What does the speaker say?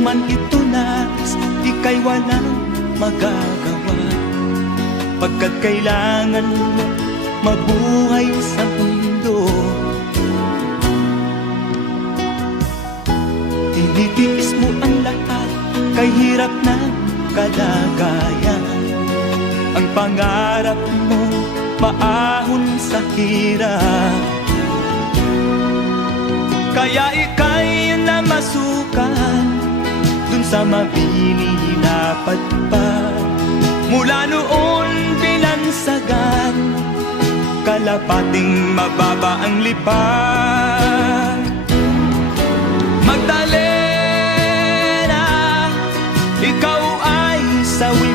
man itunas, ika'y walang magagawa. Pagkat kailangan mo mabuhay sa mundo. Tinitiis mo ang lahat, kay hirap ng kalagayan. Ang pangarap mo, maahon sa hirap. Kaya ika'y namasukan dun sa mabini na padpad. Mula noon binansagan, kalapating mababa ang lipad. Magdalena, ikaw ay sawi